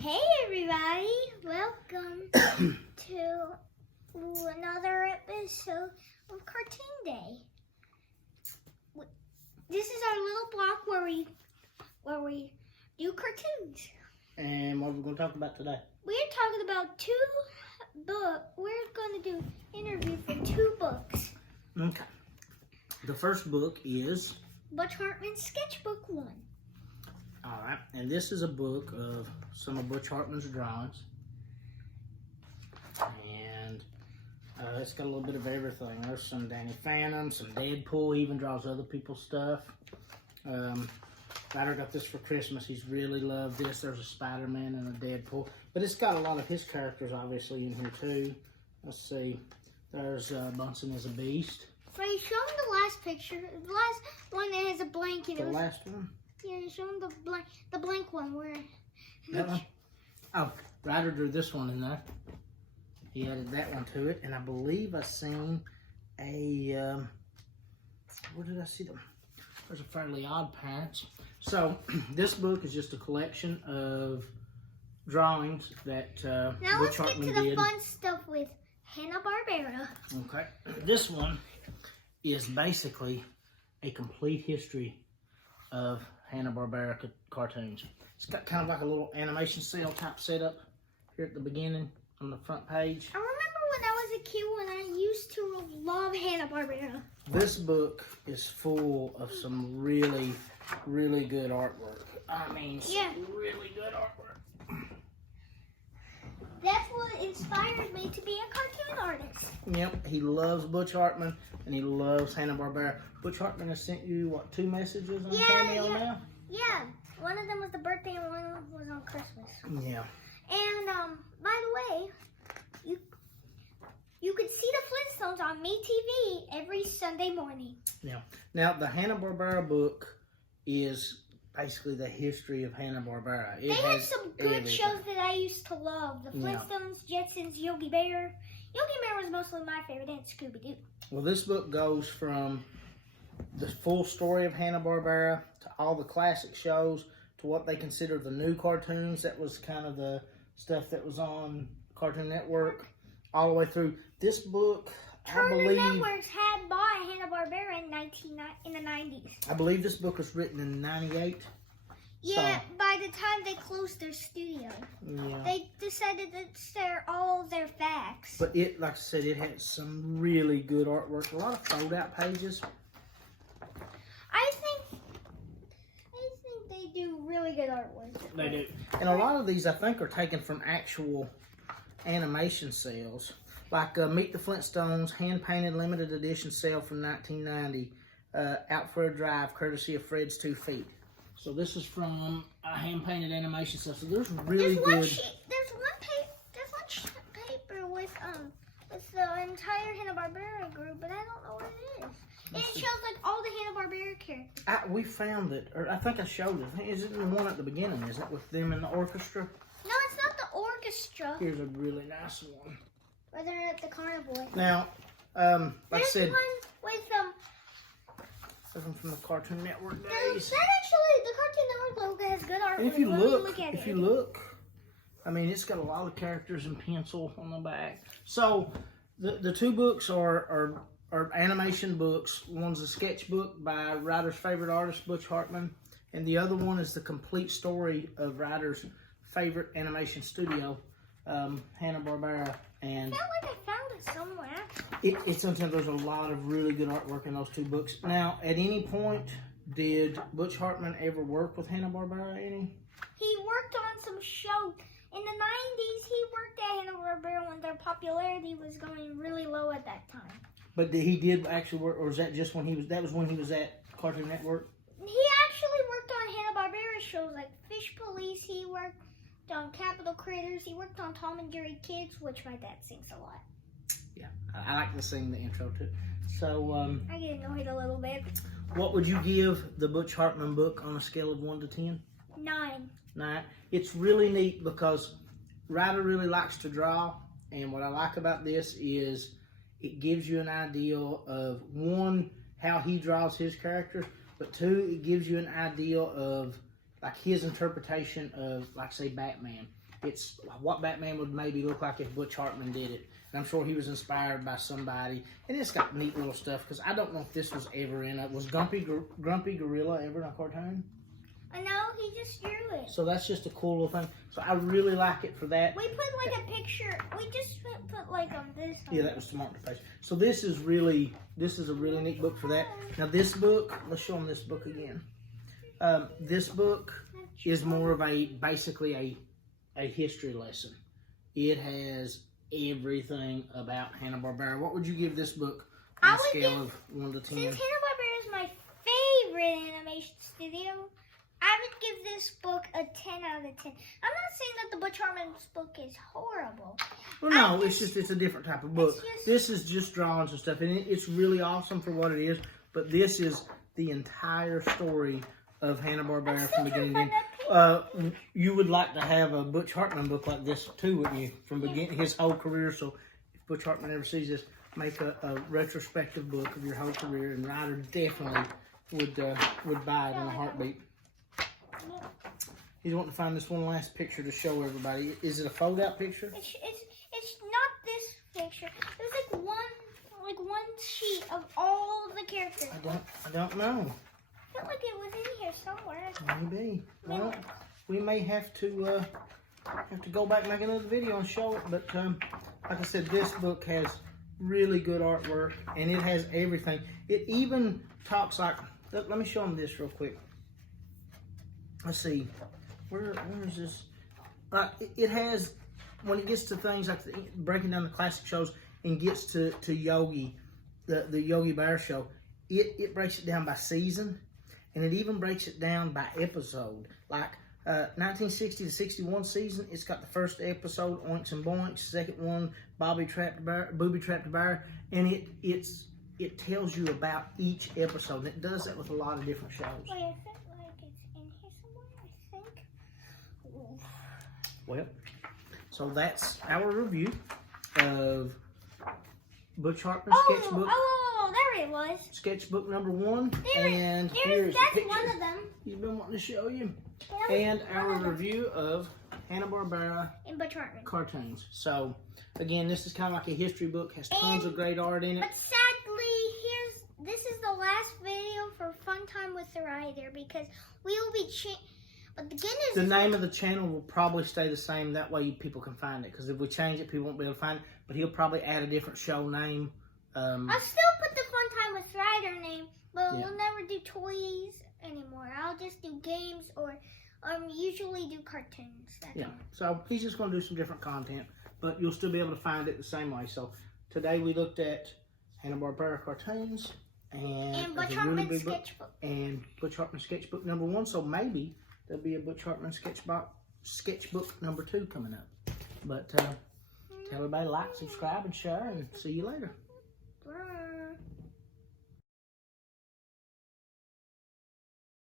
Hey everybody, welcome to another episode of Cartoon Day. This is our little block where we do cartoons. And what are we going to talk about today? We're talking about two books. We're going to do interview for two books. Okay. The first book is Butch Hartman's Sketchbook 1. all right, and this is a book of some of Butch Hartman's drawings, and it's got a little bit of everything. There's some Danny Phantom, some Deadpool. He even draws other people's stuff. Ryder got this for Christmas. He's really loved this. There's a Spider-Man and a Deadpool, but it's got a lot of his characters obviously in here too. Let's see. There's Bunsen as a Beast. Freddy, show him the last picture. The last one that has a blanket. The last one. Yeah, show him the blank one where. That one? Oh, Ryder drew this one in there. He added that one to it, and I believe I seen a, where did I see them? There's a Fairly Odd Parents. So, this book is just a collection of drawings that Now let's Butch get Hartman to the did. fun stuff with Barbera. Okay, this one is basically a complete history of Barbera cartoons. It's got kind of like a little animation cell type setup here at the beginning on the front page. I remember when I was a kid when I used to love Barbera. This book is full of some really, really good artwork. I mean, Yeah. really good artwork. That's what inspired me to be a cartoon artist. Yep, he loves Butch Hartman and he loves Barbera. Butch Hartman has sent you, what, 2 messages on Cameo now? Yeah, one of them was the birthday and one was on Christmas. Yeah. And by the way, you can see the Flintstones on MeTV every Sunday morning. Yeah. Now, the Barbera book is basically the history of Barbera. They have some good shows that I used to love. The Flintstones, Jetsons, Yogi Bear. Yogi Bear was mostly my favorite, and Scooby-Doo. Well, this book goes from the full story of Barbera to all the classic shows to what they consider the new cartoons. That was kind of the stuff that was on Cartoon Network all the way through. This book, I believe... Networks had bought Barbera in the 90s. I believe this book was written in 98. Yeah, by the time they closed their studio. Yeah. They decided to share all their facts. But it, like I said, it had some really good artwork. A lot of fold-out pages. I think they do really good artwork. They do. And a lot of these, I think, are taken from actual animation sales. Like Meet the Flintstones, hand-painted limited edition sale from 1990. Out for a Drive, courtesy of Fred's 2 Feet. So this is from a hand-painted animation stuff. So there's really good... There's one paper with the entire Barbera group, but I don't know what it is. And it shows like all the Barbera characters. We found it, or I think I showed it. Is it the one at the beginning? Is it with them in the orchestra? No, it's not the orchestra. Here's a really nice one. Where they're at the carnival. Now, like I There's said, one with something from the Cartoon Network That days. actually, the Cartoon Network logo has good artwork. And if you Let me look, I mean, it's got a lot of characters in pencil on the back. So the 2 books are animation books. One's a sketchbook by Ryder's favorite artist, Butch Hartman, and the other one is the complete story of Ryder's favorite animation studio, Barbera. And I felt like I found it somewhere. it's sometimes there's a lot of really good artwork in those 2 books. Now, at any point, did Butch Hartman ever work with Barbera any? He worked on some shows. In the 90s, he worked at Barbera when their popularity was going really low at that time. But he did actually work, or was that just when he was, that was when he was at Cartoon Network? He actually worked on Barbera shows like Fish Police. He worked on Capital Critters. He worked on Tom and Jerry Kids, which my dad sings a lot. Yeah, I like to sing the intro too. So, I get annoyed a little bit. what would you give the Butch Hartman book on a scale of 1 to 10? 9. 9. It's really neat because Ryder really likes to draw, and what I like about this is it gives you an idea of, 1, how he draws his characters, but 2, it gives you an idea of like his interpretation of, like, say, Batman. it's what Batman would maybe look like if Butch Hartman did it. And I'm sure he was inspired by somebody. And it's got neat little stuff, because I don't know if this was ever in it. Was Grumpy Gorilla ever in a cartoon? No, he just drew it. So that's just a cool little thing. So I really like it for that. We put like a picture. We just put like this. Yeah, that was to mark the page. So this is a really neat book for that. Now this book, let's show them this book again. This book is more of basically a history lesson. It has everything about Hanna-Barbera. What would you give this book on a scale of 1 to 10? Since Hanna-Barbera is my favorite animation studio, I would give this book a 10 out of 10. I'm not saying that the Butch Hartman's book is horrible. Well, no, it's a different type of book. This is just drawings and stuff, and it's really awesome for what it is. But this is the entire story of Hanna-Barbera from beginning to end. You would like to have a Butch Hartman book like this too, wouldn't you? From his whole career. So if Butch Hartman ever sees this, make a retrospective book of your whole career, and Ryder definitely would buy it in a heartbeat. He's wanting to find this one last picture to show everybody. Is it a fold-out picture? It's not this picture. There's like one sheet of all the characters. I don't know. I felt like it was in here somewhere. Maybe. Well, we may have to go back and make another video and show it. But like I said, this book has really good artwork, and it has everything. It even talks like. Let me show them this real quick. Let's see. Where is this? It has, when it gets to things like breaking down the classic shows and gets to Yogi, the Yogi Bear show, it breaks it down by season, and it even breaks it down by episode. Like 1960 to 61 season, it's got the first episode, Oinks and Boinks, second one, Booby Trapped a Bear, and it tells you about each episode. And it does that with a lot of different shows. Wait, I feel like it's in here somewhere, I think. Well, so that's our review of Butch Hartman's sketchbook. Oh, there it was. Sketchbook number 1. And here's the picture one of them. He's been wanting to show you. And our review of Hanna-Barbera and Butch Hartman cartoons. So, again, this is kind of like a history book. Has tons of great art in it. But sadly, this is the last video for Fun Time with the Rider, because we will be but the name of the channel will probably stay the same. That way people can find it. Because if we change it, people won't be able to find it. But he'll probably add a different show name. I'll still put the Fun Time with Rider name, but we'll never do toys anymore. I'll just do games or usually do cartoons. So he's just going to do some different content, but you'll still be able to find it the same way. So today we looked at Hanna-Barbera cartoons and Butch Hartman's sketchbook. And Butch Hartman sketchbook number 1. So maybe there'll be a Butch Hartman sketchbook number 2 coming up. But tell everybody to like, subscribe, and share, and see you later. Bye.